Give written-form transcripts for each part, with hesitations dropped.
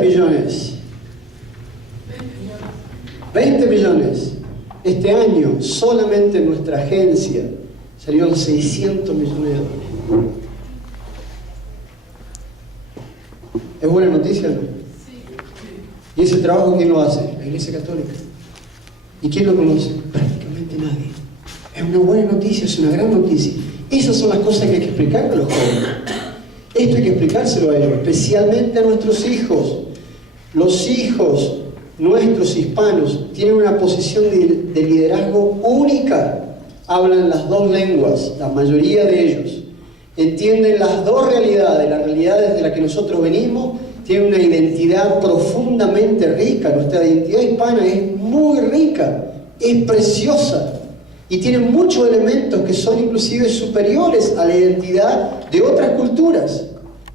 millones. 20 millones. Este año, solamente en nuestra agencia, salieron 600 millones de dólares. ¿Es buena noticia, no? ¿Y ese trabajo quién lo hace? La Iglesia Católica. ¿Y quién lo conoce? Prácticamente nadie. Es una buena noticia, es una gran noticia. Esas son las cosas que hay que explicarle a los jóvenes. Esto hay que explicárselo a ellos, especialmente a nuestros hijos. Los hijos nuestros hispanos tienen una posición de liderazgo única. Hablan las dos lenguas, la mayoría de ellos. Entienden las dos realidades, la realidad desde la que nosotros venimos. Tienen una identidad profundamente rica. Nuestra identidad hispana es muy rica, es preciosa. Y tienen muchos elementos que son inclusive superiores a la identidad de otras culturas.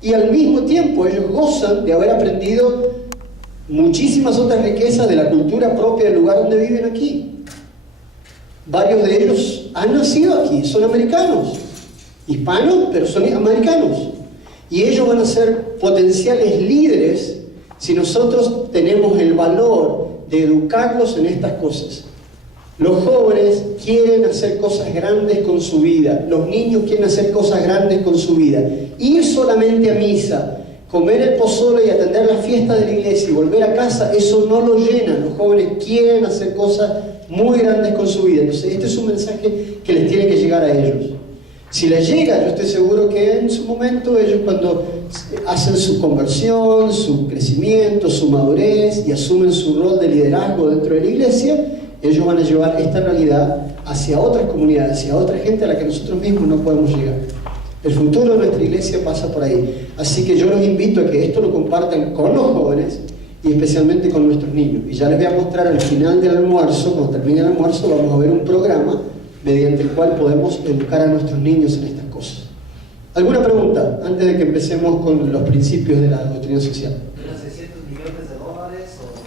Y al mismo tiempo ellos gozan de haber aprendido muchísimas otras riquezas de la cultura propia del lugar donde viven aquí. Varios de ellos han nacido aquí, son americanos. Hispanos, pero son americanos. Y ellos van a ser potenciales líderes si nosotros tenemos el valor de educarlos en estas cosas. Los jóvenes quieren hacer cosas grandes con su vida. Los niños quieren hacer cosas grandes con su vida. Ir solamente a misa, comer el pozole y atender las fiestas de la iglesia y volver a casa, eso no lo llena. Los jóvenes quieren hacer cosas muy grandes con su vida. Entonces, este es un mensaje que les tiene que llegar a ellos. Si les llega, yo estoy seguro que en su momento ellos, cuando hacen su conversión, su crecimiento, su madurez y asumen su rol de liderazgo dentro de la iglesia, ellos van a llevar esta realidad hacia otras comunidades, hacia otra gente a la que nosotros mismos no podemos llegar. El futuro de nuestra iglesia pasa por ahí. Así que yo los invito a que esto lo compartan con los jóvenes y especialmente con nuestros niños. Y ya les voy a mostrar al final del almuerzo, cuando termine el almuerzo, vamos a ver un programa mediante el cual podemos educar a nuestros niños en estas cosas. ¿Alguna pregunta antes de que empecemos con los principios de la doctrina social?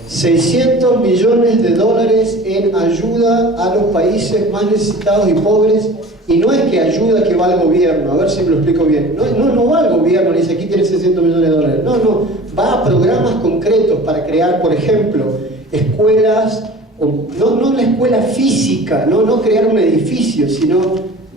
600 millones de dólares en ayuda a los países más necesitados y pobres. Y no es que ayuda que va al gobierno, a ver si me lo explico bien. No va al gobierno, ni dice aquí tiene 600 millones de dólares. No, va a programas concretos para crear, por ejemplo, escuelas, no la escuela física, no crear un edificio, sino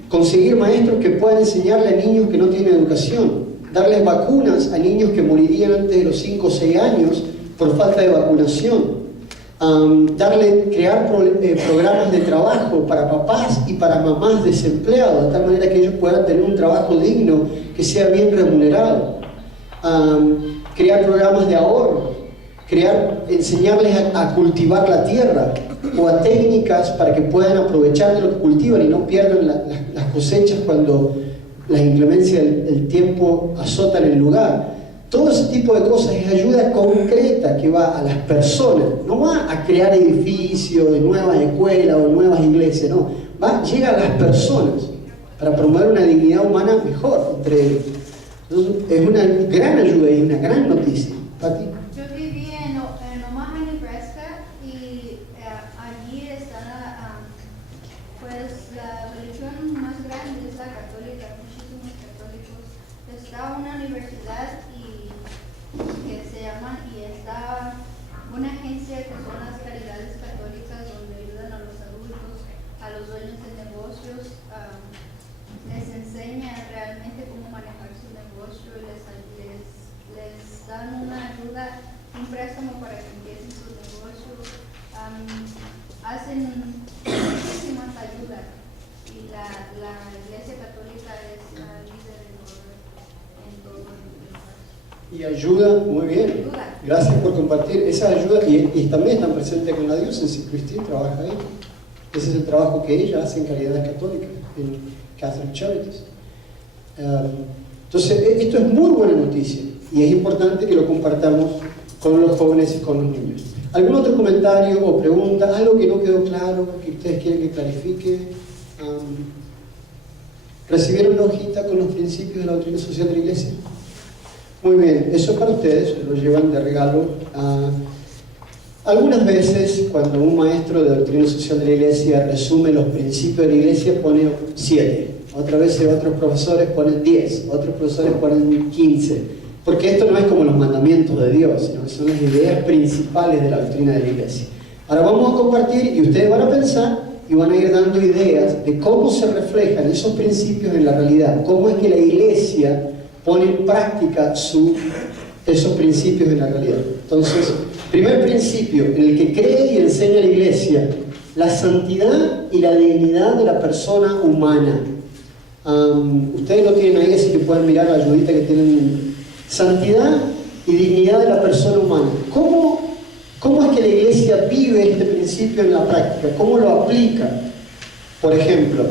conseguir maestros que puedan enseñarle a niños que no tienen educación, darles vacunas a niños que morirían antes de los 5 o 6 años por falta de vacunación. Crear programas de trabajo para papás y para mamás desempleados, de tal manera que ellos puedan tener un trabajo digno, que sea bien remunerado. Crear programas de ahorro, enseñarles a cultivar la tierra o a técnicas para que puedan aprovechar de lo que cultivan y no pierdan las cosechas cuando las inclemencias del tiempo azotan el lugar. Todo ese tipo de cosas es ayuda concreta que va a las personas, no va a crear edificios, nuevas escuelas o nuevas iglesias, no, llega a las personas para promover una dignidad humana mejor entre ellos. Entonces, es una gran ayuda y una gran noticia. ¿Pati? Yo viví en Omaha, Nebraska, y allí está pues la religión más grande es la católica, muchísimos católicos. Está una universidad que se llaman, y está una agencia que son las caridades católicas, donde ayudan a los adultos, a los dueños de negocios, les enseñan realmente cómo manejar su negocio, les dan una ayuda, un préstamo para que empiecen su negocio, hacen muchísimas ayudas, y la iglesia católica es la líder en todo el mundo. Y ayuda, muy bien. Gracias por compartir esa ayuda. Y también están presentes con la diócesis. Cristina trabaja ahí. Ese es el trabajo que ella hace en Caridad Católica, en Catholic Charities. Entonces, esto es muy buena noticia. Y es importante que lo compartamos con los jóvenes y con los niños. ¿Algún otro comentario o pregunta? ¿Algo que no quedó claro, que ustedes quieren que clarifique? ¿Recibieron una hojita con los principios de la doctrina social de la Iglesia? Muy bien, eso es para ustedes, lo llevan de regalo. Algunas veces, cuando un maestro de doctrina social de la Iglesia resume los principios de la Iglesia, pone 7. Otras veces otros profesores ponen 10, otros profesores ponen 15. Porque esto no es como los mandamientos mandamientos de Dios, sino que son las ideas principales de la doctrina de la iglesia. Ahora vamos a compartir y ustedes van a pensar y van a ir dando ideas de cómo se reflejan esos principios en la realidad, cómo es que la iglesia pone en práctica esos principios en la realidad. Entonces, primer principio en el que cree y enseña la iglesia: la santidad y la dignidad de la persona humana. Ustedes lo tienen ahí, así que pueden mirar la ayudita que tienen. Santidad y dignidad de la persona humana. ¿Cómo es que la iglesia vive este principio en la práctica? ¿Cómo lo aplica? Por ejemplo,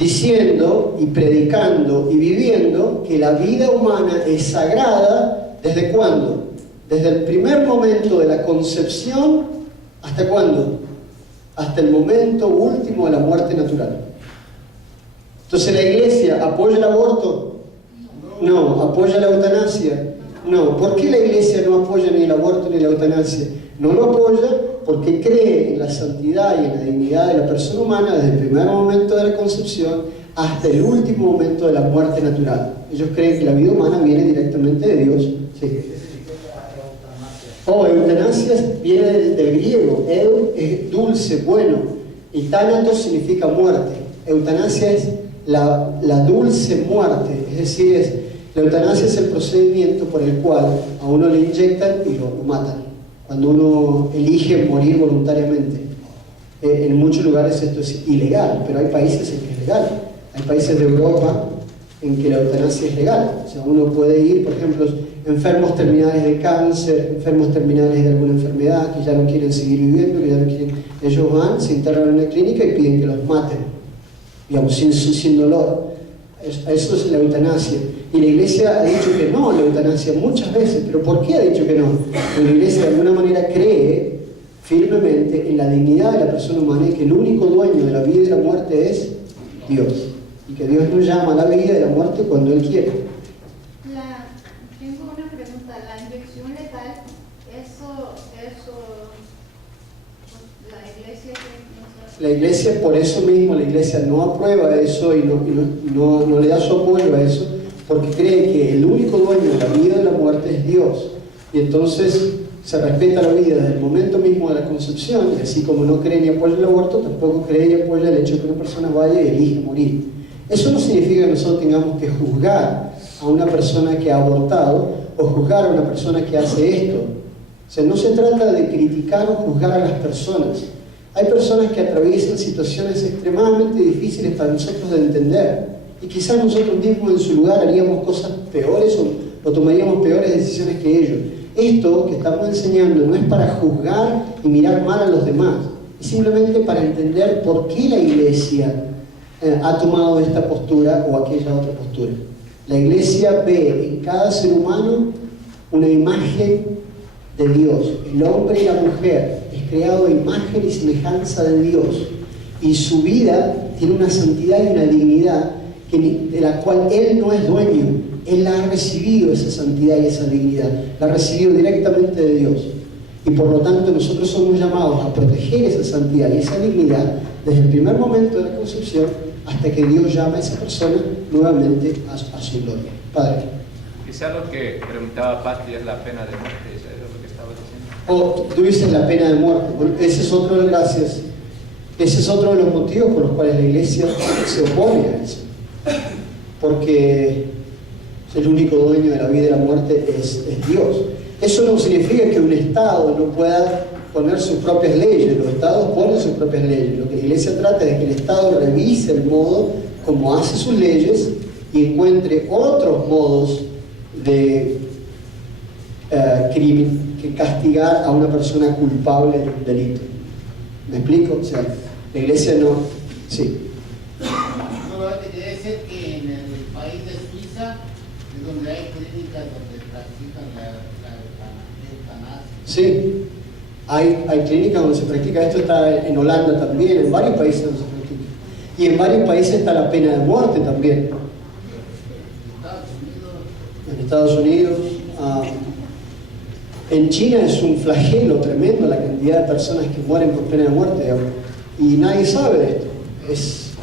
diciendo y predicando y viviendo que la vida humana es sagrada. ¿Desde cuándo? Desde el primer momento de la concepción, ¿hasta cuándo? Hasta el momento último de la muerte natural. Entonces, ¿la iglesia apoya el aborto? No. ¿Apoya la eutanasia? No. ¿Por qué la iglesia no apoya ni el aborto ni la eutanasia? No lo apoya porque cree en la santidad y en la dignidad de la persona humana desde el primer momento de la concepción hasta el último momento de la muerte natural. Ellos creen que la vida humana viene directamente de Dios. Sí. Eutanasia viene del griego. Eu es dulce, bueno, y thanatos significa muerte. Eutanasia es la dulce muerte, es decir, la eutanasia es el procedimiento por el cual a uno le inyectan y lo matan, cuando uno elige morir voluntariamente. En muchos lugares esto es ilegal, pero hay países en que es legal. Hay países de Europa en que la eutanasia es legal. O sea, uno puede ir, por ejemplo, enfermos terminales de cáncer, enfermos terminales de alguna enfermedad, que ya no quieren seguir viviendo, que ya no quieren, ellos van, se internan en una clínica y piden que los maten, digamos, sin dolor. Eso es la eutanasia. Y la iglesia ha dicho que no a la eutanasia muchas veces. ¿Pero por qué ha dicho que no? Porque la iglesia de alguna manera cree firmemente en la dignidad de la persona humana y que el único dueño de la vida y de la muerte es Dios. Y que Dios nos llama a la vida y a la muerte cuando Él quiere. Tengo una pregunta. La inyección letal, la iglesia... La iglesia, por eso mismo, la iglesia no aprueba eso y no le da su apoyo a eso, porque cree que el único dueño de la vida y de la muerte es Dios. Y entonces se respeta la vida desde el momento mismo de la concepción, y así como no cree ni apoya el aborto, tampoco cree y apoya el hecho de que una persona vaya y elija morir. Eso no significa que nosotros tengamos que juzgar a una persona que ha abortado o juzgar a una persona que hace esto. O sea, no se trata de criticar o juzgar a las personas. Hay personas que atraviesan situaciones extremadamente difíciles para nosotros de entender, y quizás nosotros mismos en su lugar haríamos cosas peores o tomaríamos peores decisiones que ellos. Esto que estamos enseñando no es para juzgar y mirar mal a los demás, es simplemente para entender por qué la iglesia ha tomado esta postura o aquella otra postura. La iglesia ve en cada ser humano una imagen de Dios. El hombre y la mujer es creado a imagen y semejanza de Dios, y su vida tiene una santidad y una dignidad de la cual Él no es dueño. Él ha recibido esa santidad y esa dignidad, la ha recibido directamente de Dios, y por lo tanto nosotros somos llamados a proteger esa santidad y esa dignidad desde el primer momento de la concepción hasta que Dios llama a esa persona nuevamente a su gloria. Padre. Quizá lo que preguntaba Pati es la pena de muerte, ¿eso es lo que estaba diciendo? Tú dices la pena de muerte. Bueno, ese es otro de los motivos por los cuales la iglesia se opone a eso, porque el único dueño de la vida y la muerte es Dios. Eso no significa que un Estado no pueda poner sus propias leyes. Los Estados ponen sus propias leyes. Lo que la iglesia trata es que el Estado revise el modo como hace sus leyes y encuentre otros modos de crimen que castigar a una persona culpable de un delito. ¿Me explico? O sea, la iglesia no... Sí. Solamente quería decir que en el país de Suiza es donde hay clínicas donde practican la eutanasia. Sí, hay clínicas donde se practica esto. Está en Holanda también, en varios países donde se practica. Y en varios países está la pena de muerte también. En Estados Unidos. En China es un flagelo tremendo la cantidad de personas que mueren por pena de muerte, digamos. Y nadie sabe de esto.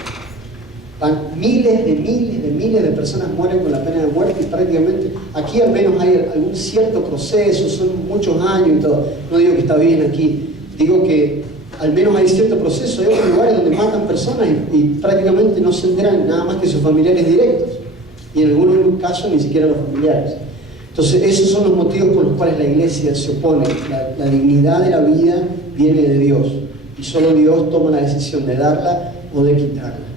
Miles de personas mueren con la pena de muerte y prácticamente aquí al menos hay algún cierto proceso, son muchos años y todo. No digo que está bien aquí, digo que al menos hay cierto proceso. Hay otros lugares donde matan personas y prácticamente no se enteran nada más que sus familiares directos, y en algunos casos ni siquiera los familiares. Entonces esos son los motivos por los cuales la iglesia se opone. La dignidad de la vida viene de Dios y solo Dios toma la decisión de darla o de quitarla.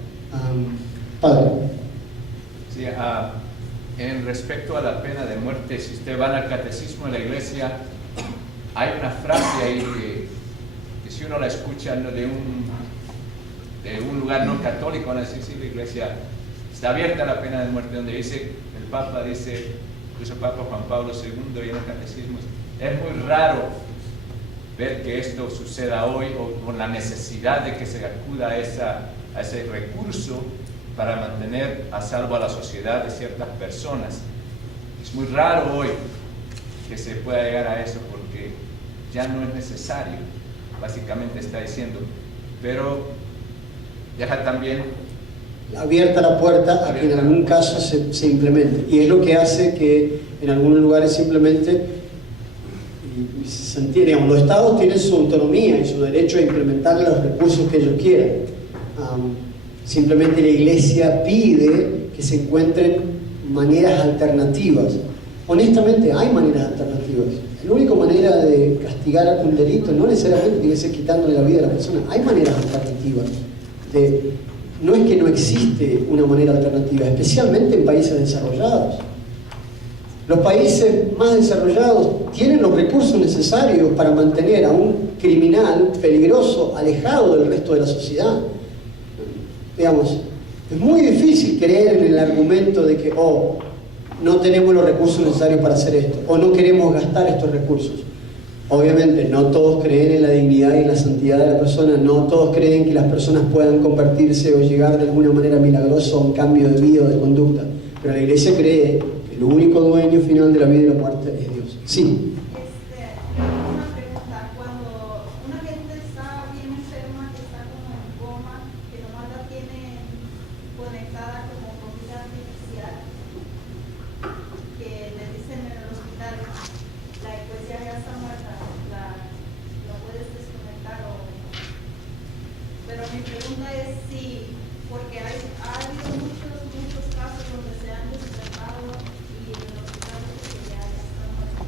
Padre. Sí, en respecto a la pena de muerte, si usted va al catecismo de la iglesia, hay una frase ahí que si uno la escucha de un lugar no católico, van a decir, sí, la iglesia está abierta a la pena de muerte, donde dice, el Papa dice, incluso Papa Juan Pablo II y en el catecismo, es muy raro ver que esto suceda hoy o con la necesidad de que se acuda a ese recurso para mantener a salvo a la sociedad de ciertas personas. Es muy raro hoy que se pueda llegar a eso porque ya no es necesario, básicamente está diciendo, pero deja también abierta la puerta a que en algún caso se implemente, y es lo que hace que en algunos lugares simplemente se entiende, digamos, los estados tienen su autonomía y su derecho a implementar los recursos que ellos quieran. Simplemente la iglesia pide que se encuentren maneras alternativas. Honestamente hay maneras alternativas. La única manera de castigar un delito no necesariamente tiene que ser quitándole la vida a la persona. Hay maneras alternativas. No es que no existe una manera alternativa, especialmente en países desarrollados. Los países más desarrollados tienen los recursos necesarios para mantener a un criminal peligroso alejado del resto de la sociedad. Digamos, es muy difícil creer en el argumento de que no tenemos los recursos necesarios para hacer esto, o no queremos gastar estos recursos. Obviamente no todos creen en la dignidad y en la santidad de la persona, no todos creen que las personas puedan convertirse o llegar de alguna manera milagrosa a un cambio de vida o de conducta, pero la iglesia cree que el único dueño final de la vida y la muerte es Dios. Sí. Una pregunta, cuando una gente está bien enferma, que está como en coma, que nomás la tienen conectada como con vida artificial, que le dicen en el hospital, pues ya está muerta, la puedes desconectar pero mi pregunta es si, porque ha habido muchos casos donde se han despertado y en el hospital dicen que ya están muertos,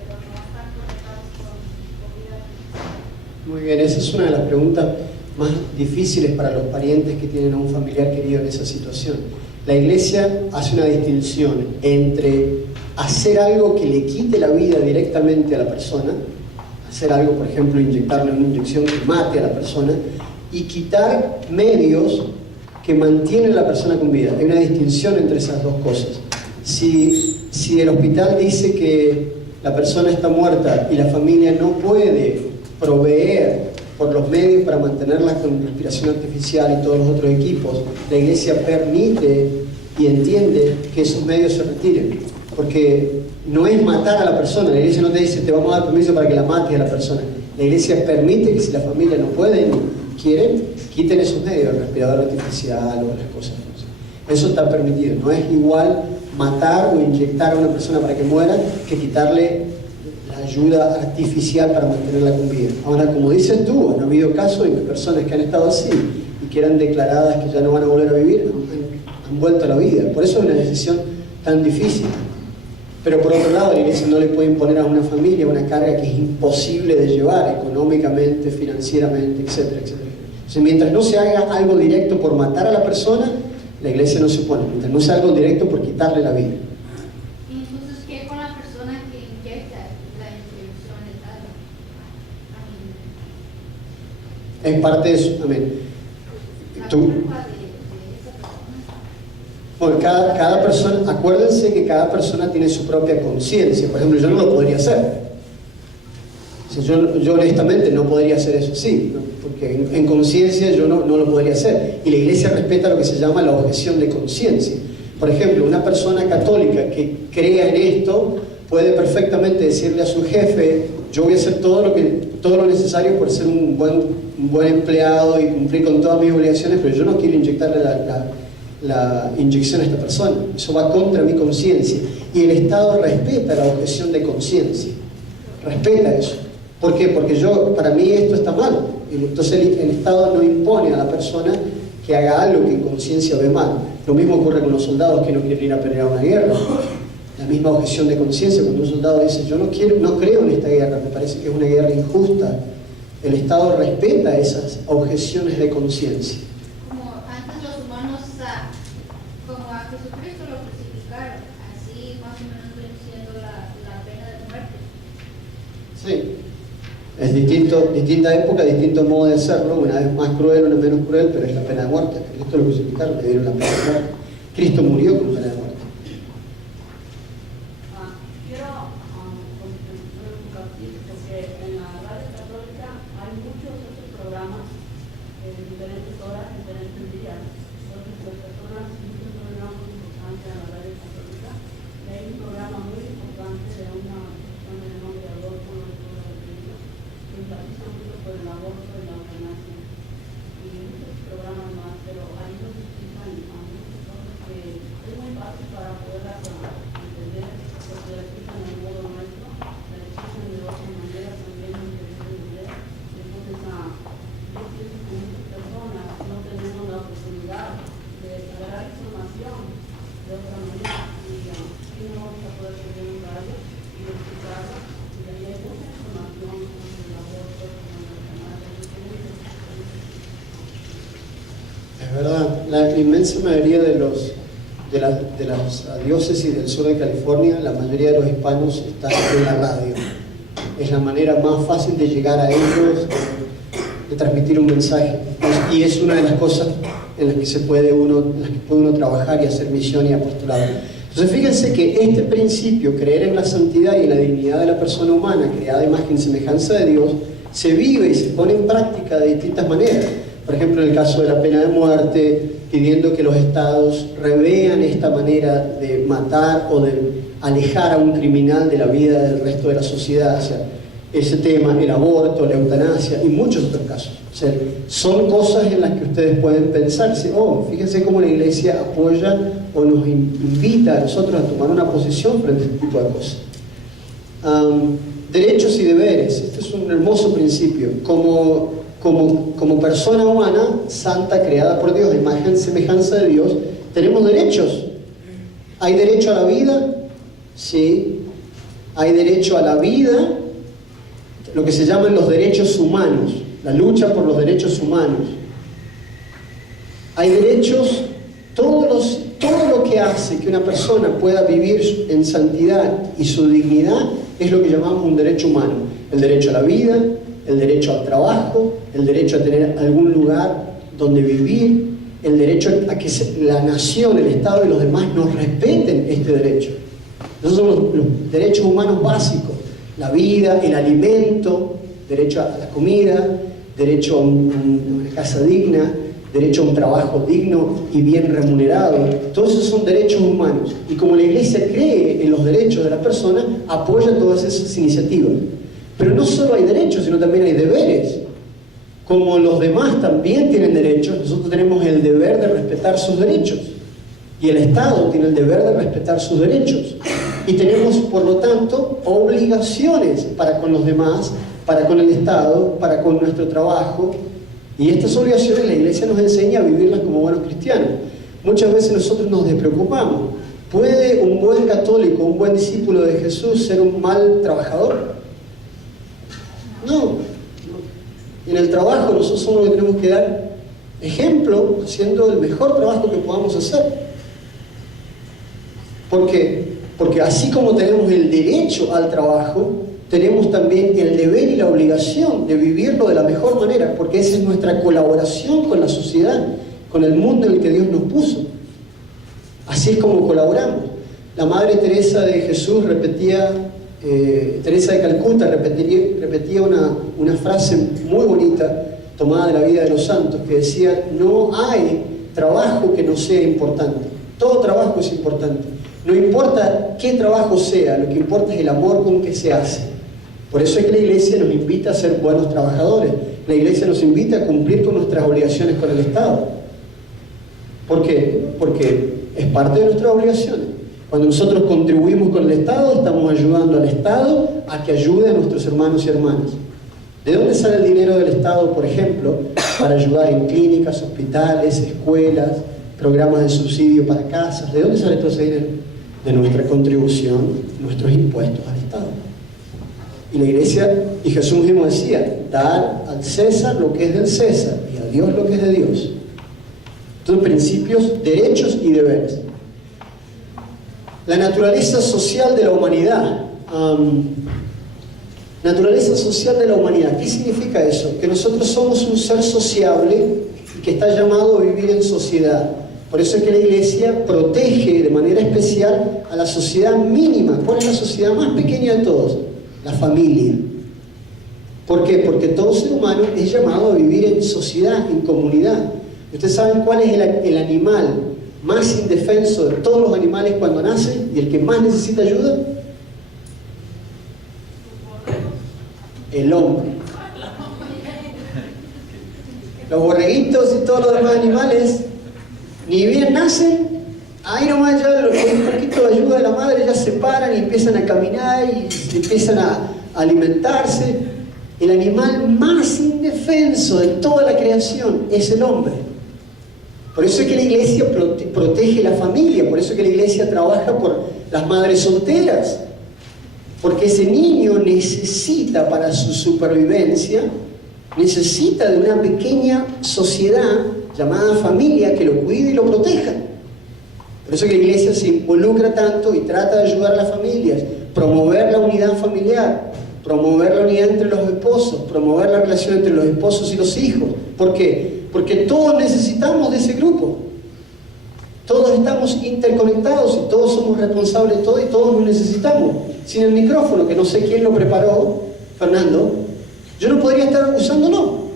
pero no están conectados con vida artificial. Muy bien, esa es una de las preguntas más difíciles para los parientes que tienen a un familiar querido en esa situación. La iglesia hace una distinción entre hacer algo que le quite la vida directamente a la persona, hacer algo, por ejemplo, inyectarle una inyección que mate a la persona, y quitar medios que mantienen a la persona con vida. Hay una distinción entre esas dos cosas. Si el hospital dice que la persona está muerta y la familia no puede proveer por los medios para mantenerla con respiración artificial y todos los otros equipos, la iglesia permite y entiende que esos medios se retiren, porque no es matar a la persona. La iglesia no te dice te vamos a dar permiso para que la mates a la persona. La iglesia permite que si la familia no puede ni quieren, quiten esos medios, el respirador artificial o las cosas. Eso está permitido. No es igual matar o inyectar a una persona para que muera que quitarle la ayuda artificial para mantenerla con vida. Ahora, como dices tú, han habido casos en que personas que han estado así y que eran declaradas que ya no van a volver a vivir, han vuelto a la vida. Por eso es una decisión tan difícil. Pero por otro lado, la iglesia no le puede imponer a una familia una carga que es imposible de llevar económicamente, financieramente, etcétera, etcétera. Entonces, mientras no se haga algo directo por matar a la persona, la iglesia no se opone. Mientras no se haga algo directo por quitarle la vida. ¿Y entonces qué con la persona que inyecta la inyección letal? Es parte de eso. Amén. La Tú. culpa de esa persona. Bueno, cada persona, acuérdense que cada persona tiene su propia conciencia. Por ejemplo, yo no lo podría hacer. O sea, yo honestamente no podría hacer eso, sí, ¿no? Porque en conciencia yo no lo podría hacer. Y la iglesia respeta lo que se llama la objeción de conciencia. Por ejemplo, una persona católica que crea en esto puede perfectamente decirle a su jefe: yo voy a hacer todo lo necesario por ser un buen empleado y cumplir con todas mis obligaciones, pero yo no quiero inyectarle la inyección a esta persona. Eso va contra mi conciencia. Y el Estado respeta la objeción de conciencia. Respeta eso. ¿Por qué? Porque para mí esto está mal. Entonces el Estado no impone a la persona que haga algo que en conciencia ve mal. Lo mismo ocurre con los soldados que no quieren ir a pelear una guerra. La misma objeción de conciencia, cuando un soldado dice, yo no creo en esta guerra, me parece que es una guerra injusta. El Estado respeta esas objeciones de conciencia. Como antes los humanos, como a Jesucristo lo crucificaron, así más o menos viene siendo la pena de muerte. Sí. Es distinta época, distinto modo de hacerlo, una vez más cruel, una menos cruel, pero es la pena de muerte. Cristo lo crucificaron, le dieron la pena de muerte. Cristo murió con pena de muerte. Quiero compartir, porque en la radio católica hay muchos otros programas en diferentes horas, en diferentes días. Entonces, las personas tienen un programa muy importante en la radio católica. Y hay un programa muy importante de una persona de nombre Adolfo, que enfatiza mucho por el aborto y la eutanasia. Y muchos programas más, pero ahí nos explican a muchas cosas que es muy fácil para poderlas entender, porque la explican al modo nuestro, la explican de otra manera también muy entender. Entonces, yo pienso que muchas personas no tenemos la oportunidad de agarrar información de otra manera y no vamos a poder tener un radio y explicarla. Y ahí hay mucha información sobre el aborto, sobre la eutanasia. Es verdad, la inmensa mayoría de las diócesis del sur de California, la mayoría de los hispanos están en la radio. Es la manera más fácil de llegar a ellos, de transmitir un mensaje. Y es una de las cosas en las que puede uno trabajar y hacer misión y apostolado. Entonces fíjense que este principio, creer en la santidad y en la dignidad de la persona humana, creada a imagen y semejanza de Dios, se vive y se pone en práctica de distintas maneras. Por ejemplo, en el caso de la pena de muerte, pidiendo que los estados revean esta manera de matar o de alejar a un criminal de la vida del resto de la sociedad. O sea, ese tema, el aborto, la eutanasia y muchos otros casos. O sea, son cosas en las que ustedes pueden pensar, fíjense cómo la Iglesia apoya o nos invita a nosotros a tomar una posición frente a este tipo de cosas. Derechos y deberes. Este es un hermoso principio. Como persona humana, santa, creada por Dios, imagen y semejanza de Dios, tenemos derechos. ¿Hay derecho a la vida? Sí. Hay derecho a la vida, lo que se llaman los derechos humanos, la lucha por los derechos humanos. Hay derechos, todo lo que hace que una persona pueda vivir en santidad y su dignidad es lo que llamamos un derecho humano. El derecho a la vida, el derecho al trabajo, el derecho a tener algún lugar donde vivir, el derecho a que la nación, el Estado y los demás nos respeten este derecho. Esos son los derechos humanos básicos: la vida, el alimento, derecho a la comida, derecho a una casa digna, derecho a un trabajo digno y bien remunerado. Todos esos son derechos humanos. Y como la Iglesia cree en los derechos de la persona, apoya todas esas iniciativas. Pero no solo hay derechos, sino también hay deberes. Como los demás también tienen derechos, nosotros tenemos el deber de respetar sus derechos. Y el Estado tiene el deber de respetar sus derechos. Y tenemos, por lo tanto, obligaciones para con los demás, para con el Estado, para con nuestro trabajo. Y estas obligaciones la Iglesia nos enseña a vivirlas como buenos cristianos. Muchas veces nosotros nos despreocupamos. ¿Puede un buen católico, un buen discípulo de Jesús ser un mal trabajador? No. En el trabajo nosotros somos los que tenemos que dar ejemplo, haciendo el mejor trabajo que podamos hacer. ¿Por qué? Porque así como tenemos el derecho al trabajo, tenemos también el deber y la obligación de vivirlo de la mejor manera, porque esa es nuestra colaboración con la sociedad, con el mundo en el que Dios nos puso. Así es como colaboramos. La Madre Teresa de Jesús Teresa de Calcuta repetía una frase muy bonita tomada de la vida de los santos, que decía: no hay trabajo que no sea importante, todo trabajo es importante, no importa qué trabajo sea, lo que importa es el amor con que se hace. Por eso es que la Iglesia nos invita a ser buenos trabajadores, la Iglesia nos invita a cumplir con nuestras obligaciones con el Estado. ¿Por qué? Porque es parte de nuestras obligaciones. Cuando nosotros contribuimos con el Estado, estamos ayudando al Estado a que ayude a nuestros hermanos y hermanas. ¿De dónde sale el dinero del Estado, por ejemplo, para ayudar en clínicas, hospitales, escuelas, programas de subsidio para casas? ¿De dónde sale todo ese dinero? De nuestra contribución, nuestros impuestos al Estado. Y la Iglesia, y Jesús mismo decía, dar al César lo que es del César y a Dios lo que es de Dios. Entonces, principios, derechos y deberes. La naturaleza social de la humanidad. Naturaleza social de la humanidad. ¿Qué significa eso? Que nosotros somos un ser sociable y que está llamado a vivir en sociedad. Por eso es que la Iglesia protege de manera especial a la sociedad mínima. ¿Cuál es la sociedad más pequeña de todos? La familia. ¿Por qué? Porque todo ser humano es llamado a vivir en sociedad, en comunidad. ¿Ustedes saben cuál es el animal más indefenso de todos los animales cuando nace y el que más necesita ayuda? El hombre. Los borreguitos y todos los demás animales ni bien nacen, ahí nomás ya con un poquito de ayuda de la madre ya se paran y empiezan a caminar y empiezan a alimentarse. El animal más indefenso de toda la creación es el hombre. Por eso es que la Iglesia protege la familia, por eso es que la Iglesia trabaja por las madres solteras, porque ese niño necesita para su supervivencia, necesita de una pequeña sociedad llamada familia que lo cuide y lo proteja. Por eso es que la Iglesia se involucra tanto y trata de ayudar a las familias, promover la unidad familiar, promover la unidad entre los esposos, promover la relación entre los esposos y los hijos. ¿Por qué? Porque todos necesitamos de ese grupo. Todos estamos interconectados y todos somos responsables de todo y todos nos necesitamos. Sin el micrófono, que no sé quién lo preparó, Fernando, yo no podría estar usándolo.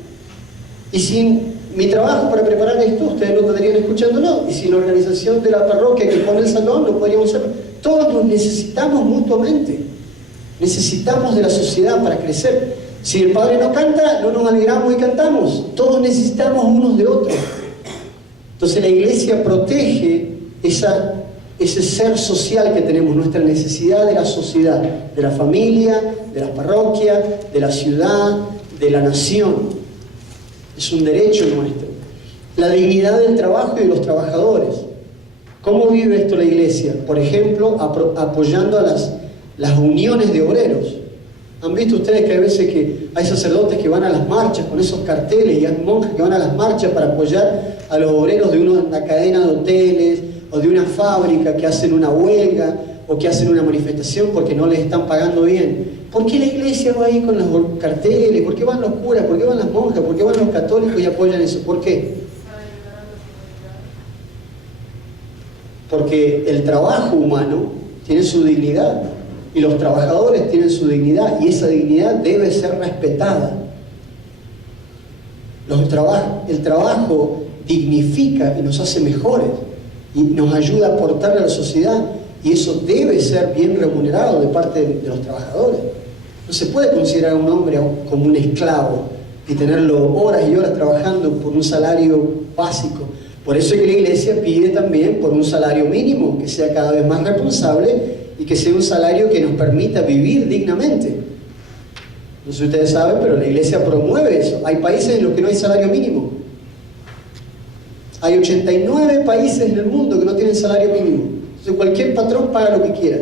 Y sin mi trabajo para preparar esto, ustedes no estarían escuchándolo. Y sin la organización de la parroquia que pone el salón, no podríamos hacerlo. Todos nos necesitamos mutuamente. Necesitamos de la sociedad para crecer. Si el Padre no canta, no nos alegramos y cantamos. Todos necesitamos unos de otros. Entonces la Iglesia protege ese ser social que tenemos, nuestra necesidad de la sociedad, de la familia, de las parroquias, de la ciudad, de la nación. Es un derecho nuestro. La dignidad del trabajo y de los trabajadores. ¿Cómo vive esto la Iglesia? Por ejemplo, apoyando a las uniones de obreros. ¿Han visto ustedes que hay veces que hay sacerdotes que van a las marchas con esos carteles y hay monjes que van a las marchas para apoyar a los obreros de una cadena de hoteles o de una fábrica que hacen una huelga o que hacen una manifestación porque no les están pagando bien? ¿Por qué la Iglesia va ahí con los carteles? ¿Por qué van los curas? ¿Por qué van las monjas? ¿Por qué van los católicos y apoyan eso? ¿Por qué? Porque el trabajo humano tiene su dignidad. Y los trabajadores tienen su dignidad y esa dignidad debe ser respetada. El trabajo dignifica y nos hace mejores y nos ayuda a aportarle a la sociedad y eso debe ser bien remunerado de parte de los trabajadores. No se puede considerar a un hombre como un esclavo y tenerlo horas y horas trabajando por un salario básico. Por eso es que la Iglesia pide también por un salario mínimo que sea cada vez más responsable y que sea un salario que nos permita vivir dignamente. No sé si ustedes saben, pero la Iglesia promueve eso. Hay países en los que no hay salario mínimo. Hay 89 países en el mundo que no tienen salario mínimo. Entonces cualquier patrón paga lo que quiera.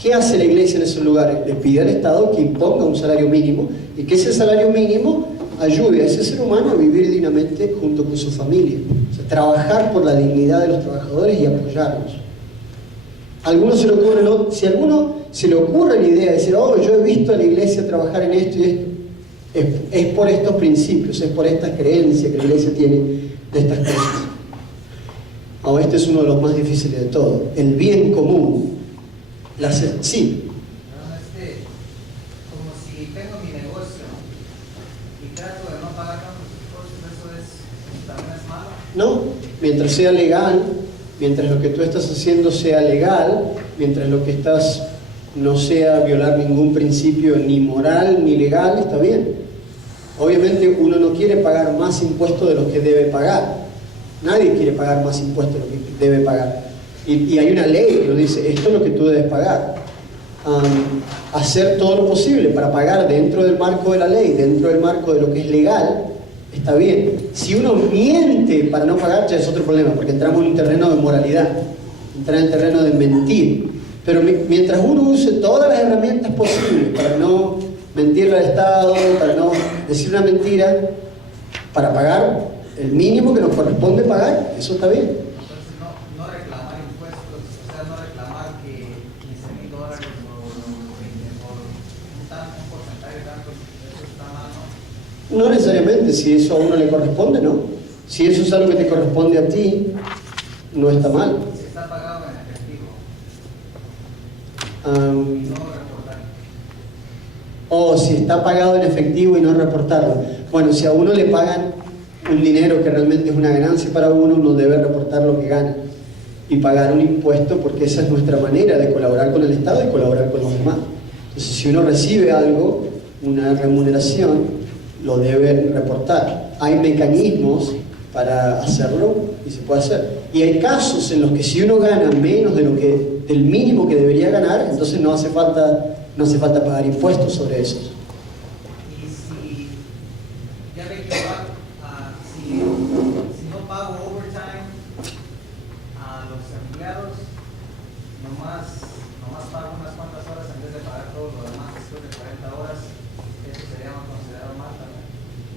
¿Qué hace la Iglesia en esos lugares? Le pide al Estado que imponga un salario mínimo y que ese salario mínimo ayude a ese ser humano a vivir dignamente junto con su familia. O sea, trabajar por la dignidad de los trabajadores y apoyarlos. Si a alguno se le ocurre la idea de decir, oh, yo he visto a la Iglesia trabajar en esto y esto, es por estos principios, es por estas creencias que la Iglesia tiene de estas cosas. Ahora, este es uno de los más difíciles de todos, el bien común. Sí. Como si tengo mi negocio y trato de no pagar tantos impuestos, ¿eso también es malo? No, mientras sea legal, mientras lo que tú estás haciendo sea legal, mientras lo que estás no sea violar ningún principio ni moral ni legal, está bien. Obviamente uno no quiere pagar más impuestos de los que debe pagar, Nadie quiere pagar más impuestos de lo que debe pagar. Y hay una ley que nos dice, esto es lo que tú debes pagar. Hacer todo lo posible para pagar dentro del marco de la ley, dentro del marco de lo que es legal, está bien. Si uno miente para no pagar, ya es otro problema, porque entramos en un terreno de moralidad, entrar en el terreno de mentir. Pero mientras uno use todas las herramientas posibles para no mentirle al Estado, para no decir una mentira, para pagar el mínimo que nos corresponde pagar, eso está bien. Entonces no reclamar impuestos, o sea, no reclamar que $15,000 por un porcentaje tanto, eso está mal, ¿no? No necesariamente, si eso a uno le corresponde, ¿no? Si eso es algo que te corresponde a ti, no está mal. Si está pagado en efectivo, No reportar. O si está pagado en efectivo y no reportarlo. Bueno, si a uno le pagan un dinero que realmente es una ganancia para uno, uno debe reportar lo que gana y pagar un impuesto, porque esa es nuestra manera de colaborar con el Estado y colaborar con los demás. Entonces, si uno recibe algo, una remuneración, lo debe reportar. Hay mecanismos para hacerlo y se puede hacer. Y hay casos en los que si uno gana menos de del mínimo que debería ganar, entonces no hace falta pagar impuestos sobre eso. Y si, ya ve que si no pago overtime a los empleados, nomás pago unas cuantas horas en vez de pagar todo lo demás después de 40 horas, ¿eso sería considerado mal también?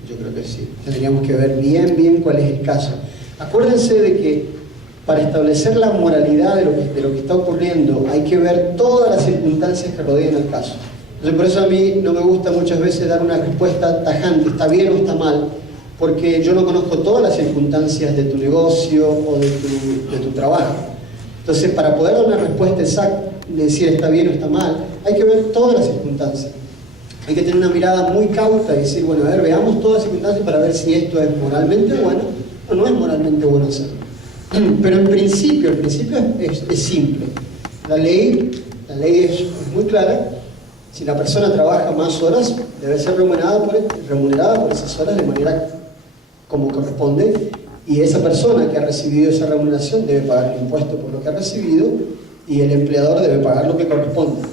Yo creo que sí. Tendríamos que ver bien cuál es el caso. Acuérdense de que para establecer la moralidad de lo que está ocurriendo hay que ver todas las circunstancias que rodean el caso. Entonces, por eso a mí no me gusta muchas veces dar una respuesta tajante, está bien o está mal, porque yo no conozco todas las circunstancias de tu negocio o de tu trabajo. Entonces, para poder dar una respuesta exacta, de decir está bien o está mal, hay que ver todas las circunstancias. Hay que tener una mirada muy cauta y decir, bueno, a ver, veamos todas las circunstancias para ver si esto es moralmente bueno o no es moralmente bueno hacerlo. Pero en principio, es simple. La ley es muy clara. Si la persona trabaja más horas, debe ser remunerada por esas horas de manera como corresponde, y esa persona que ha recibido esa remuneración debe pagar el impuesto por lo que ha recibido, y el empleador debe pagar lo que corresponde.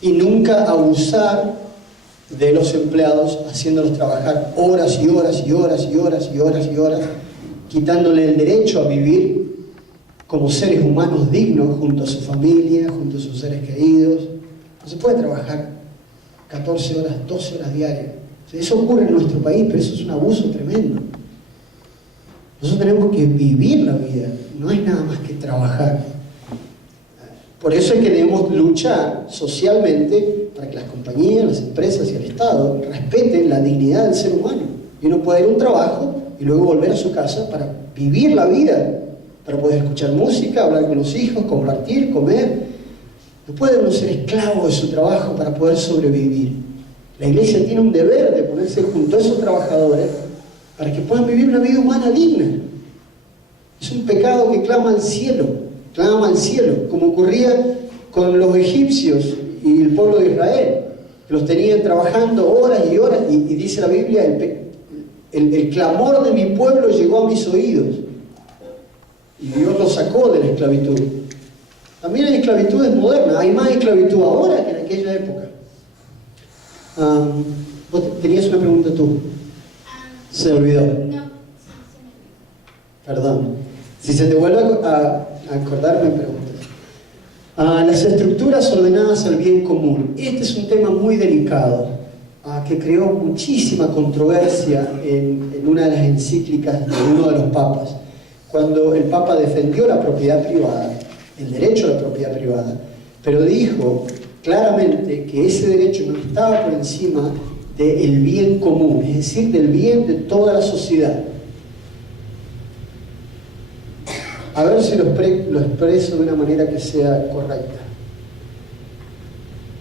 Y nunca abusar de los empleados haciéndolos trabajar horas y horas y horas y horas y horas y horas, quitándole el derecho a vivir como seres humanos dignos junto a su familia, junto a sus seres queridos. No se puede trabajar 14 horas, 12 horas diarias. O sea, eso ocurre en nuestro país, pero eso es un abuso tremendo. Nosotros tenemos que vivir la vida, no es nada más que trabajar. Por eso es que debemos luchar socialmente para que las compañías, las empresas y el Estado respeten la dignidad del ser humano. Y uno puede ir a un trabajo y luego volver a su casa para vivir la vida, para poder escuchar música, hablar con los hijos, compartir, comer. No puede uno ser esclavo de su trabajo para poder sobrevivir. La Iglesia tiene un deber de ponerse junto a esos trabajadores para que puedan vivir una vida humana digna. Es un pecado que clama al cielo, como ocurría con los egipcios y el pueblo de Israel, que los tenían trabajando horas y horas, y dice la Biblia, el clamor de mi pueblo llegó a mis oídos, y Dios los sacó de la esclavitud. También hay esclavitudes modernas, hay más esclavitud ahora que en aquella época. Vos tenías una pregunta tú. Se me olvidó. No. Perdón. Si se te vuelve a acordar, me preguntas. Las estructuras ordenadas al bien común. Este es un tema muy delicado, que creó muchísima controversia en una de las encíclicas de uno de los papas. Cuando el Papa defendió la propiedad privada, el derecho a la propiedad privada, pero dijo claramente que ese derecho no estaba por encima del bien común, es decir, del bien de toda la sociedad. A ver si lo expreso de una manera que sea correcta.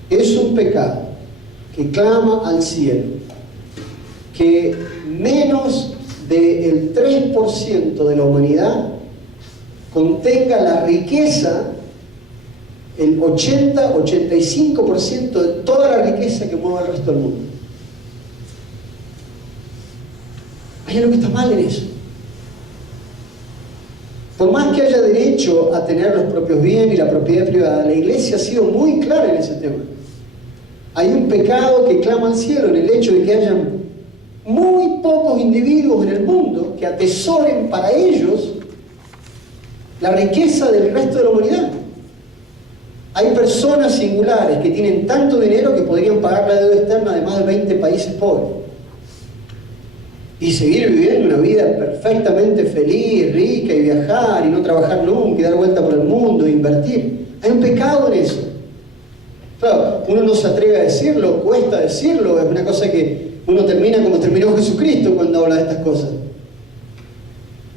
Es un pecado que clama al cielo que menos del 3% de la humanidad contenga la riqueza, el 80-85% de toda la riqueza que mueve al resto del mundo. Hay algo que está mal en eso. Por más que haya derecho a tener los propios bienes y la propiedad privada, la Iglesia ha sido muy clara en ese tema. Hay un pecado que clama al cielo en el hecho de que hayan muy pocos individuos en el mundo que atesoren para ellos la riqueza del resto de la humanidad. Hay personas singulares que tienen tanto dinero que podrían pagar la deuda externa de más de 20 países pobres y seguir viviendo una vida perfectamente feliz, rica, y viajar y no trabajar nunca y dar vuelta por el mundo e invertir. Hay un pecado en eso. Claro, uno no se atreve a decirlo, cuesta decirlo, es una cosa que uno termina como terminó Jesucristo cuando habla de estas cosas.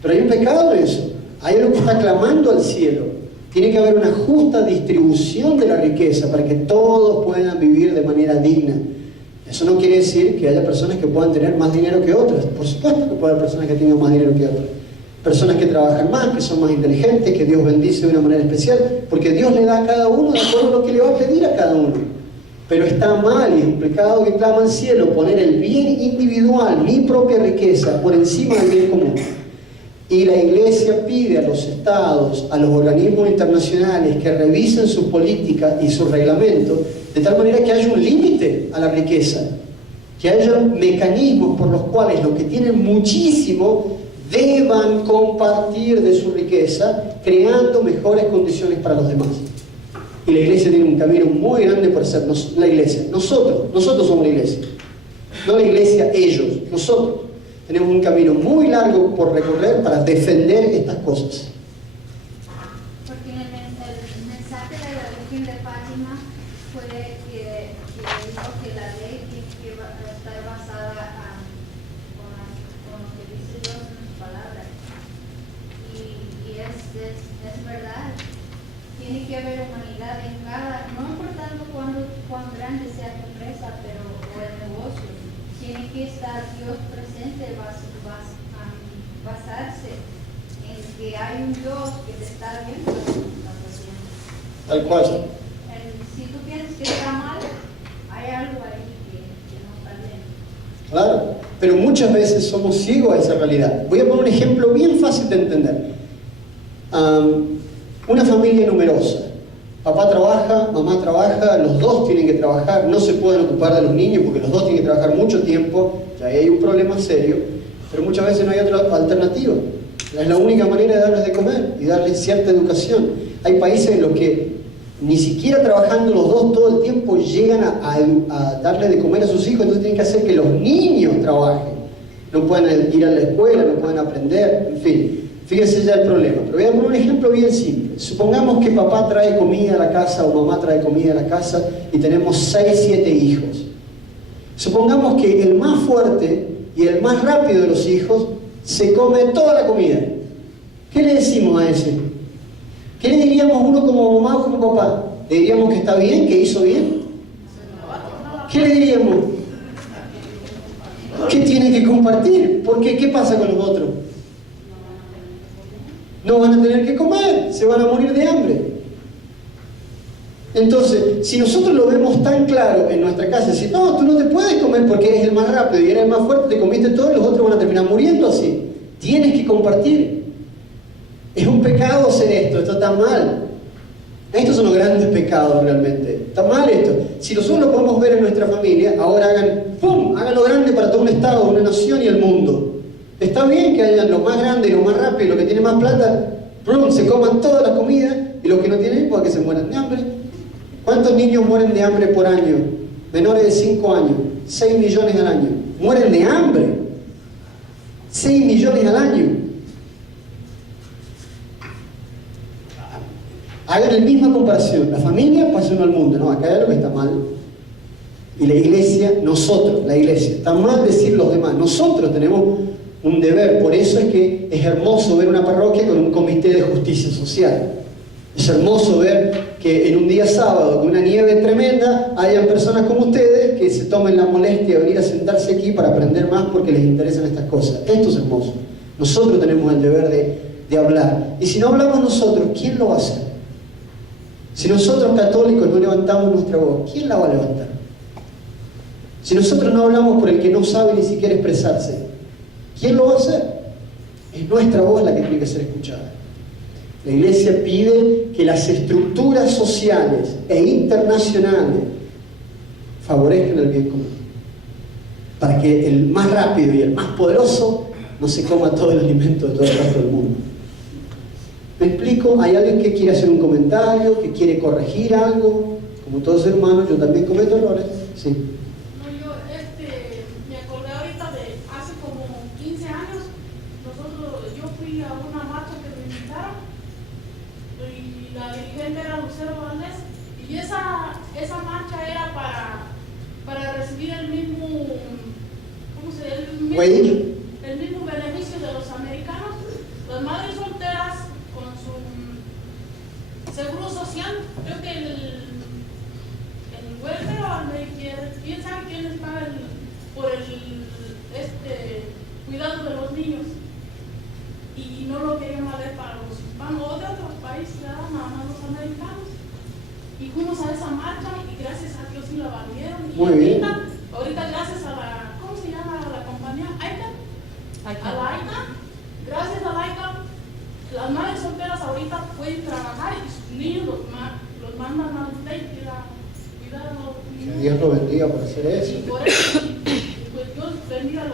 Pero hay un pecado en eso. Hay algo que está clamando al cielo. Tiene que haber una justa distribución de la riqueza para que todos puedan vivir de manera digna. Eso no quiere decir que haya personas que puedan tener más dinero que otras. Por supuesto que puede haber personas que tengan más dinero que otras. Personas que trabajan más, que son más inteligentes, que Dios bendice de una manera especial, porque Dios le da a cada uno de acuerdo a lo que le va a pedir a cada uno. Pero está mal y es un pecado que clama al cielo poner el bien individual, mi propia riqueza, por encima del bien común. Y la Iglesia pide a los estados, a los organismos internacionales que revisen sus políticas y sus reglamentos de tal manera que haya un límite a la riqueza, que haya mecanismos por los cuales los que tienen muchísimo deban compartir de su riqueza, creando mejores condiciones para los demás. Y la Iglesia tiene un camino muy grande por hacer. La Iglesia, nosotros somos la Iglesia, no la Iglesia ellos, nosotros. Tenemos un camino muy largo por recorrer para defender estas cosas. Porque el mensaje de la Virgen de Fátima fue que dijo que la ley tiene que estar basada con lo que dice Dios en sus palabras. Y es verdad. Tiene que haber humanidad en cada, no importando cuán grande sea tu empresa, pero o el negocio. Tiene que estar Dios presente, basarse en que hay un Dios que te está viendo lo que estás haciendo. Tal cual. Si tú piensas que está mal, hay algo ahí que no está bien. Claro, pero muchas veces somos ciegos a esa realidad. Voy a poner un ejemplo bien fácil de entender. Una familia numerosa. Papá trabaja, mamá trabaja, los dos tienen que trabajar, no se pueden ocupar de los niños porque los dos tienen que trabajar mucho tiempo, ya ahí hay un problema serio, pero muchas veces no hay otra alternativa. Es la única manera de darles de comer y darles cierta educación. Hay países en los que ni siquiera trabajando los dos todo el tiempo llegan a darle de comer a sus hijos, entonces tienen que hacer que los niños trabajen. No pueden ir a la escuela, no pueden aprender, en fin. Fíjense ya el problema. Pero voy a poner un ejemplo bien simple. Supongamos que papá trae comida a la casa o mamá trae comida a la casa y tenemos 6, 7 hijos. Supongamos que el más fuerte y el más rápido de los hijos se come toda la comida. ¿Qué le decimos a ese? ¿Qué le diríamos uno como mamá o como papá? ¿Le diríamos que está bien, que hizo bien? ¿Qué le diríamos? Que tiene que compartir. ¿Por qué? ¿Qué pasa con los otros? No van a tener que comer, se van a morir de hambre. Entonces, si nosotros lo vemos tan claro en nuestra casa, decir, no, tú no te puedes comer porque eres el más rápido y eres el más fuerte, te comiste todo y los otros van a terminar muriendo así. Tienes que compartir. Es un pecado hacer esto está mal. Estos son los grandes pecados realmente. Está mal esto. Si nosotros lo podemos ver en nuestra familia, ahora hagan lo grande para todo un estado, una nación y el mundo. Está bien que hayan lo más grande y lo más rápido y lo que tiene más plata, se coman toda la comida y los que no tienen, pues que se mueran de hambre. ¿Cuántos niños mueren de hambre por año? Menores de 5 años, 6 millones al año. Mueren de hambre. 6 millones al año. Hagan la misma comparación. La familia pasa uno al mundo. No, acá hay algo que está mal. Y la iglesia, nosotros, la iglesia. Está mal decir los demás. Nosotros tenemos un deber. Por eso es que es hermoso ver una parroquia con un comité de justicia social. Es hermoso ver que en un día sábado, con una nieve tremenda, hayan personas como ustedes que se tomen la molestia de venir a sentarse aquí para aprender más porque les interesan estas cosas. Esto es hermoso. Nosotros tenemos el deber de hablar. Y si no hablamos nosotros, ¿quién lo va a hacer? Si nosotros católicos no levantamos nuestra voz, ¿quién la va a levantar? Si nosotros no hablamos por el que no sabe ni siquiera expresarse, ¿quién lo va a hacer? Es nuestra voz la que tiene que ser escuchada. La Iglesia pide que las estructuras sociales e internacionales favorezcan el bien común, para que el más rápido y el más poderoso no se coma todo el alimento de todo el resto del mundo. ¿Me explico? Hay alguien que quiere hacer un comentario, que quiere corregir algo. Como todos hermanos, yo también cometo errores. Sí. No, yo me acordé ahorita de hace como 15 años, yo fui a una marcha que me invitaron y la dirigente era Lucero Valdés, y esa marcha era para recibir el mismo, ¿cómo se dice? El mismo beneficio de los americanos, las madres solteras con su seguro social. Creo que el welfare o el Medicare, quién sabe quién les paga por el cuidado de los niños, y no lo querían hacer para los hispanos o de otros países, nada más los americanos. Y fuimos a esa marcha y gracias a Dios sí la valieron. Y muy bien. Ahorita gracias a la, ¿cómo se llama la compañía? A la AICA, gracias a la AICA, las madres solteras ahorita pueden trabajar y sus niños los mandan al daycare a cuidar a los niños. Que Dios lo bendiga por hacer eso. Y por eso, pues Dios bendiga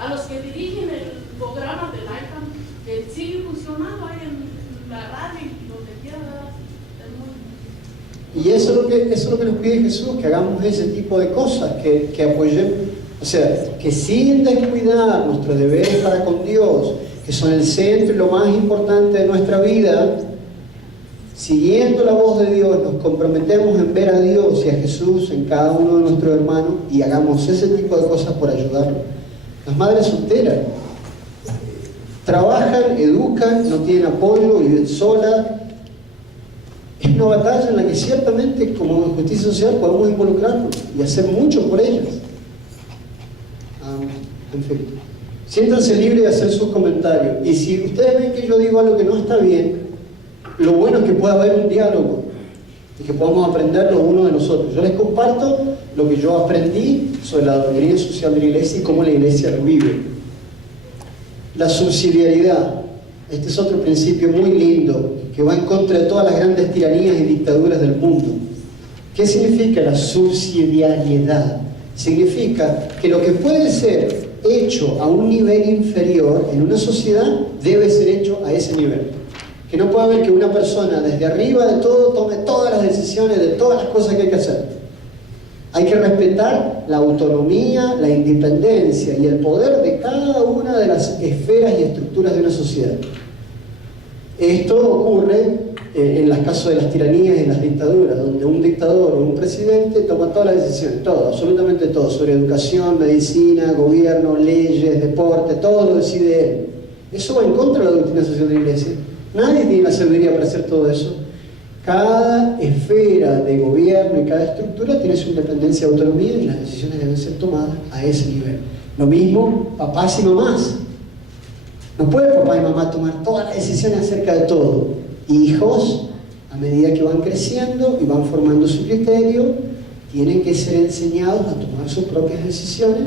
a los que dirigen el programa de la AICA, que sigue funcionando ahí en la radio y donde quiera, ¿verdad? Y eso es lo que nos pide Jesús, que hagamos ese tipo de cosas, que apoyemos, o sea, que sin descuidar nuestros deberes para con Dios, que son el centro y lo más importante de nuestra vida, siguiendo la voz de Dios, nos comprometemos en ver a Dios y a Jesús en cada uno de nuestros hermanos y hagamos ese tipo de cosas por ayudarlos. Las madres solteras trabajan, educan, no tienen apoyo, viven solas. Es una batalla en la que ciertamente como justicia social podemos involucrarnos y hacer mucho por ellas. En fin, siéntanse libres de hacer sus comentarios, y si ustedes ven que yo digo algo que no está bien, lo bueno es que pueda haber un diálogo y que podamos aprender los unos de los otros. Yo les comparto lo que yo aprendí sobre la doctrina social de la Iglesia y cómo la Iglesia lo vive. La subsidiariedad, este es otro principio muy lindo que va en contra de todas las grandes tiranías y dictaduras del mundo. ¿Qué significa la subsidiariedad? Significa que lo que puede ser hecho a un nivel inferior en una sociedad debe ser hecho a ese nivel. Que no puede haber que una persona desde arriba de todo tome todas las decisiones de todas las cosas que hay que hacer. Hay que respetar la autonomía, la independencia y el poder de cada una de las esferas y estructuras de una sociedad. Esto ocurre en los casos de las tiranías y las dictaduras, donde un dictador o un presidente toma todas las decisiones, todo, absolutamente todo, sobre educación, medicina, gobierno, leyes, deporte, todo lo decide él. Eso va en contra de la doctrina social de la Iglesia. Nadie tiene la sabiduría para hacer todo eso. Cada esfera de gobierno y cada estructura tiene su independencia y autonomía, y las decisiones deben ser tomadas a ese nivel. Lo mismo papás y mamás. No puede papá y mamá tomar todas las decisiones acerca de todo. Hijos, a medida que van creciendo y van formando su criterio, tienen que ser enseñados a tomar sus propias decisiones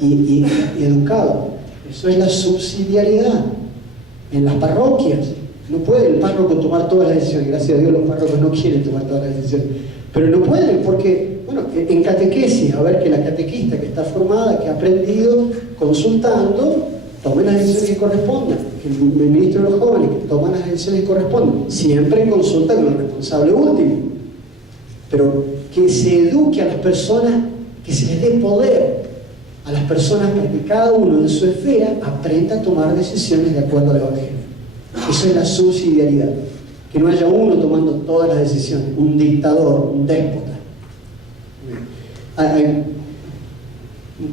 y educados. Eso es la subsidiariedad. En las parroquias, no puede el párroco tomar todas las decisiones. Gracias a Dios los párrocos no quieren tomar todas las decisiones. Pero no pueden porque, bueno, en catequesis, a ver que la catequista que está formada, que ha aprendido consultando, tome las decisiones que correspondan, que el ministro de los jóvenes que toma las decisiones que correspondan, siempre en consulta con el responsable último, pero que se eduque a las personas, que se les dé poder a las personas para que cada uno en su esfera aprenda a tomar decisiones de acuerdo al Evangelio. Eso es la subsidiariedad, que no haya uno tomando todas las decisiones, un dictador, un déspota. Hay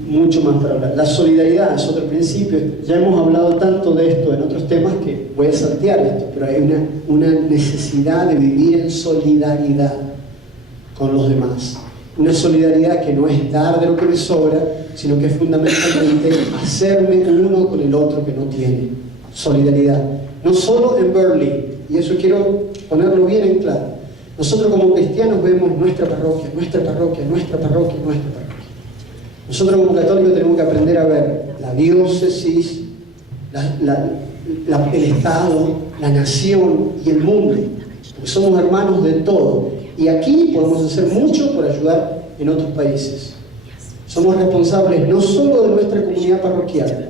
mucho más para hablar. La solidaridad es otro principio. Ya hemos hablado tanto de esto en otros temas que voy a saltear esto, pero hay una necesidad de vivir en solidaridad con los demás. Una solidaridad que no es dar de lo que me sobra, sino que es fundamentalmente hacerme uno con el otro que no tiene. Solidaridad. No solo en Berlín, y eso quiero ponerlo bien en claro. Nosotros como cristianos vemos nuestra parroquia, nuestra parroquia, nuestra parroquia, nuestra parroquia. Nosotros como católicos tenemos que aprender a ver la diócesis, el Estado, la nación y el mundo, porque somos hermanos de todo. Y aquí podemos hacer mucho por ayudar en otros países. Somos responsables no solo de nuestra comunidad parroquial,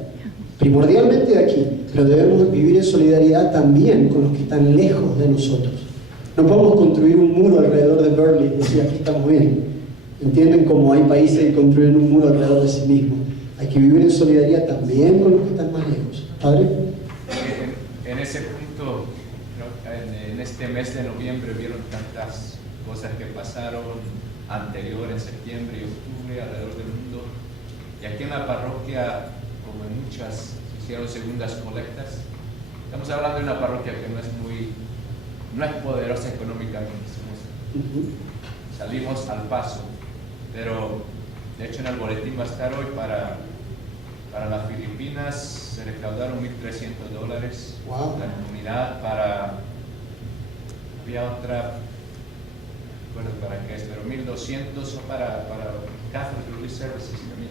primordialmente de aquí, pero debemos vivir en solidaridad también con los que están lejos de nosotros. No podemos construir un muro alrededor de Berlín y decir, aquí estamos bien. ¿Entienden cómo hay países que construyen un muro alrededor de sí mismos? Hay que vivir en solidaridad también con los que están más lejos. ¿Padre? En ese punto, en este mes de noviembre vieron tantas cosas que pasaron anterior en septiembre y octubre alrededor del mundo. Y aquí en la parroquia, como en muchas, se hicieron segundas colectas. Estamos hablando de una parroquia que no es poderosa económicamente. Salimos al paso, pero de hecho en el boletín va a estar hoy para las Filipinas se recaudaron $1,300. Wow. La comunidad había otra, no recuerdo para qué es, pero 1,200 para Catholic Relief Services también.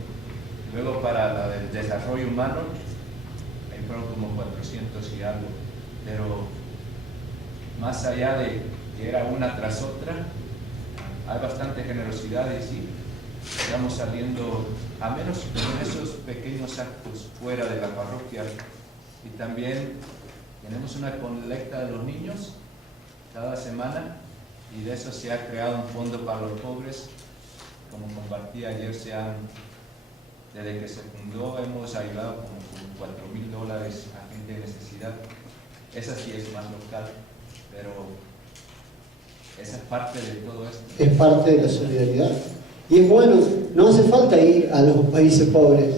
Luego para la del desarrollo humano, ahí fueron como 400 y algo. Pero más allá de que era una tras otra, hay bastante generosidad y sí, estamos saliendo, a menos con esos pequeños actos fuera de la parroquia. Y también tenemos una colecta de los niños cada semana y de eso se ha creado un fondo para los pobres. Como compartí ayer, desde que se fundó hemos ayudado como con $4,000 a gente en necesidad. Esa sí es más local, pero esa es parte de todo esto. Es parte de la solidaridad. Y es bueno, no hace falta ir a los países pobres.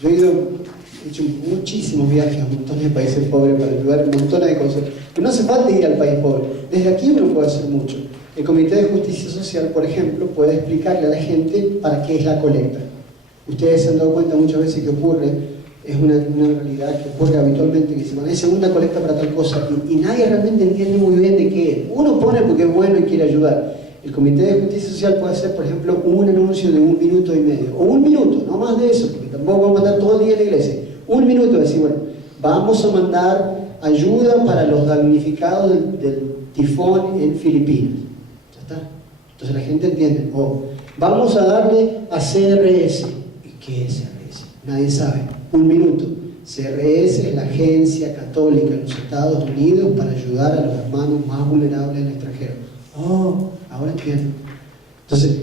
Yo he hecho muchísimos viajes a montones de países pobres para ayudar en montones de cosas. Pero no hace falta ir al país pobre. Desde aquí uno puede hacer mucho. El Comité de Justicia Social, por ejemplo, puede explicarle a la gente para qué es la colecta. Ustedes se han dado cuenta muchas veces que ocurre, es una realidad que ocurre habitualmente, que se van a segunda colecta para tal cosa y nadie realmente entiende muy bien de qué es. Uno pone porque es bueno y quiere ayudar. El Comité de Justicia Social puede hacer, por ejemplo, un anuncio de 1 minuto y medio, o 1 minuto, no más de eso, porque tampoco vamos a mandar todo el día a la iglesia. 1 minuto, decir, bueno, vamos a mandar ayuda para los damnificados del tifón en Filipinas. ¿Ya está? Entonces la gente entiende. O vamos a darle a CRS. ¿Y qué es CRS? Nadie sabe. 1 minuto. CRS es la agencia católica en los Estados Unidos para ayudar a los hermanos más vulnerables en el extranjero. Oh, ahora entiendo. Entonces,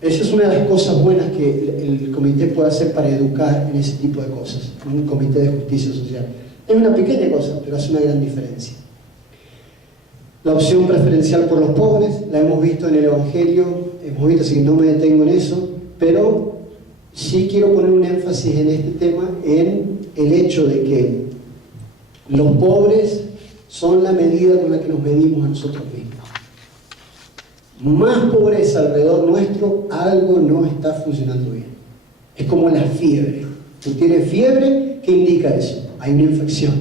esa es una de las cosas buenas que el comité puede hacer para educar en ese tipo de cosas, un comité de justicia social. Es una pequeña cosa, pero hace una gran diferencia. La opción preferencial por los pobres, la hemos visto en el Evangelio, hemos visto, así que no me detengo en eso, pero sí quiero poner un énfasis en este tema, en el hecho de que los pobres son la medida con la que nos medimos a nosotros mismos. Más pobreza alrededor nuestro, algo no está funcionando bien. Es como la fiebre. Tú tienes fiebre, ¿qué indica eso? Hay una infección,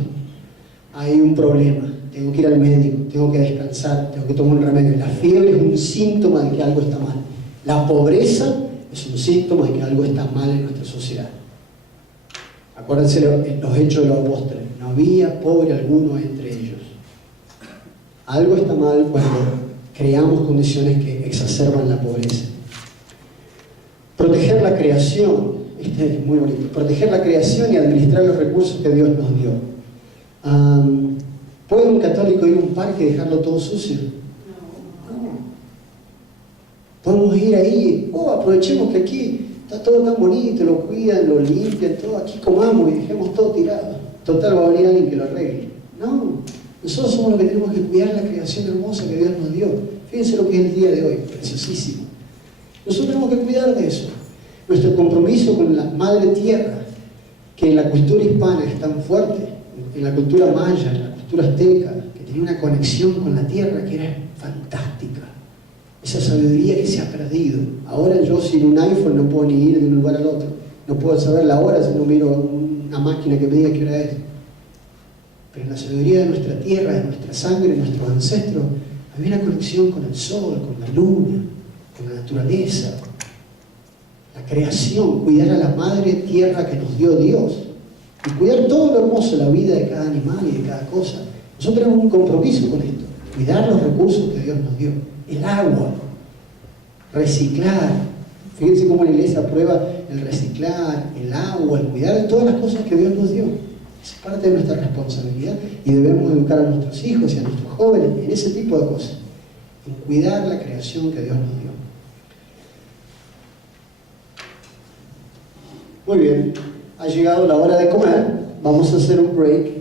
hay un problema, tengo que ir al médico, tengo que descansar, tengo que tomar un remedio. La fiebre es un síntoma de que algo está mal. La pobreza es un síntoma de que algo está mal en nuestra sociedad. Acuérdense los hechos de los apóstoles. No había pobre alguno entre ellos. Algo está mal cuando creamos condiciones que exacerban la pobreza. Proteger la creación, este es muy bonito, proteger la creación y administrar los recursos que Dios nos dio. ¿Puede un católico ir a un parque y dejarlo todo sucio? No. Podemos ir ahí, aprovechemos que aquí está todo tan bonito, lo cuidan, lo limpian, todo, aquí comamos y dejemos todo tirado. Total, va a venir alguien que lo arregle. No. Nosotros somos los que tenemos que cuidar la creación hermosa que Dios nos dio. Fíjense lo que es el día de hoy, preciosísimo. Nosotros tenemos que cuidar de eso. Nuestro compromiso con la madre tierra, que en la cultura hispana es tan fuerte, en la cultura maya, en la cultura azteca, que tenía una conexión con la tierra que era fantástica. Esa sabiduría que se ha perdido. Ahora yo sin un iPhone no puedo ni ir de un lugar al otro. No puedo saber la hora si no miro una máquina que me diga qué hora es. Pero en la sabiduría de nuestra tierra, de nuestra sangre, de nuestros ancestros, había una conexión con el sol, con la luna, con la naturaleza, la creación, cuidar a la madre tierra que nos dio Dios. y cuidar todo lo hermoso, la vida de cada animal y de cada cosa. Nosotros tenemos un compromiso con esto, cuidar los recursos que Dios nos dio, el agua, reciclar. Fíjense cómo la iglesia aprueba el reciclar, el agua, el cuidar de todas las cosas que Dios nos dio. Es parte de nuestra responsabilidad y debemos educar a nuestros hijos y a nuestros jóvenes en ese tipo de cosas, en cuidar la creación que Dios nos dio. Muy bien, ha llegado la hora de comer, vamos a hacer un break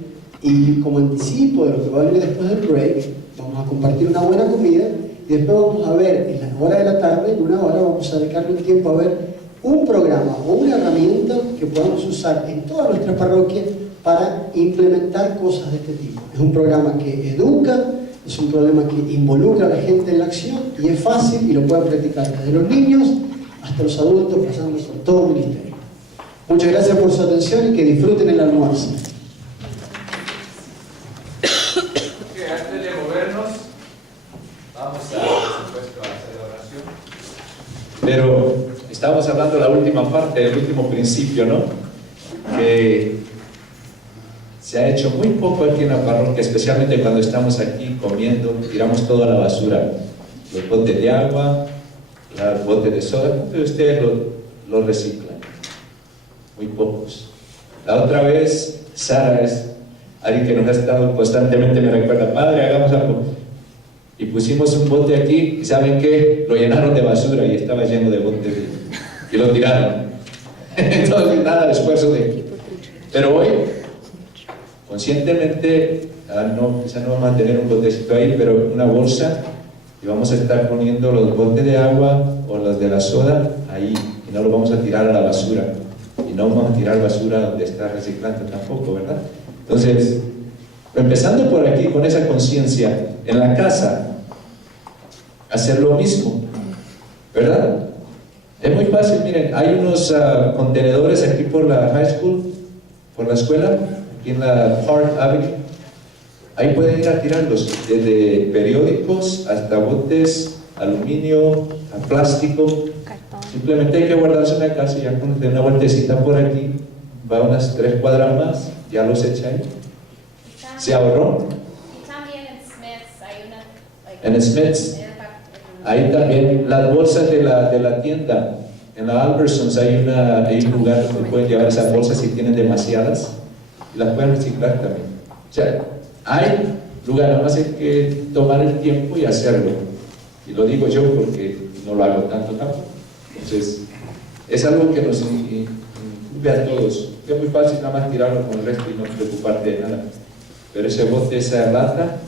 y como anticipo de lo que va a venir después del break, vamos a compartir una buena comida y después vamos a ver en la hora de la tarde, en una hora vamos a dedicarle un tiempo a ver un programa o una herramienta que podamos usar en toda nuestra parroquia para implementar cosas de este tipo. Es un programa que educa, es un programa que involucra a la gente en la acción y es fácil y lo pueden practicar desde los niños hasta los adultos, pasando por todo el ministerio. Muchas gracias por su atención y que disfruten el almuerzo. Antes de movernos, vamos por supuesto, a hacer la oración. Pero estamos hablando de la última parte, el último principio, ¿no? Que se ha hecho muy poco aquí en la parroquia, especialmente cuando estamos aquí comiendo, tiramos todo a la basura. Los botes de agua, los botes de soda, ustedes lo reciclan. Muy pocos. La otra vez, Sara es alguien que nos ha estado constantemente, me recuerda, padre, hagamos algo. Y pusimos un bote aquí, y ¿saben qué? Lo llenaron de basura y estaba lleno de botes y lo tiraron. Entonces, nada de esfuerzo de... Pero hoy, conscientemente, quizá no vamos a tener un botecito ahí, pero una bolsa, y vamos a estar poniendo los botes de agua o los de la soda ahí, y no lo vamos a tirar a la basura. Y no vamos a tirar basura donde está reciclando tampoco, ¿verdad? Entonces, empezando por aquí, con esa conciencia, en la casa, hacer lo mismo, ¿verdad? Es muy fácil, miren, hay unos contenedores aquí por la high school, por la escuela, aquí en la Park Avenue. Ahí pueden ir a tirarlos, desde periódicos hasta botes, aluminio, a plástico. Simplemente hay que guardarse una casa y ya con una vueltecita por aquí, va unas 3 cuadras más, ya los echa ahí. Se ahorró. Y también en Smith's hay una... En Smith's, ahí también, las bolsas de la tienda, en la Albertsons hay un lugar donde pueden llevar esas bolsas si tienen demasiadas, y las pueden reciclar también. O sea, hay lugar, nada más hay que tomar el tiempo y hacerlo. Y lo digo yo porque no lo hago tanto tampoco. Entonces, es algo que nos incluye a todos. Es muy fácil nada más tirarlo con el resto y no preocuparte de nada. Pero ese bote, esa lata,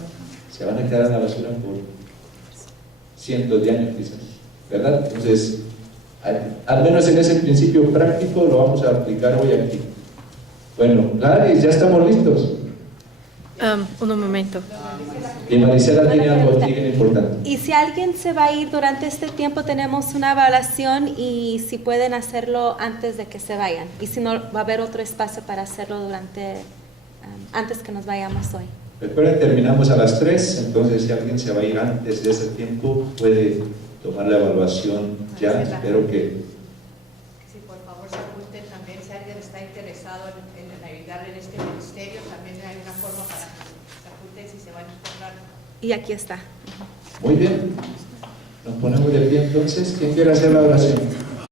se van a quedar en la basura por cientos de años quizás, ¿verdad? Entonces, al menos en ese principio práctico lo vamos a aplicar hoy aquí. Bueno, Gladys, ya estamos listos. Un momento. Y Marisela tiene algo aquí bien importante. Y si alguien se va a ir durante este tiempo, tenemos una evaluación y si pueden hacerlo antes de que se vayan. Y si no, va a haber otro espacio para hacerlo antes que nos vayamos hoy. Recuerden, terminamos a las 3, entonces si alguien se va a ir antes de ese tiempo, puede tomar la evaluación ya. Espero que... Si por favor se apunten también, si alguien está interesado en ayudar en este ministerio, también hay una forma para que se apunten si se van a encontrar. Y aquí está. Muy bien. Nos ponemos de pie entonces. ¿Quién quiere hacer la oración?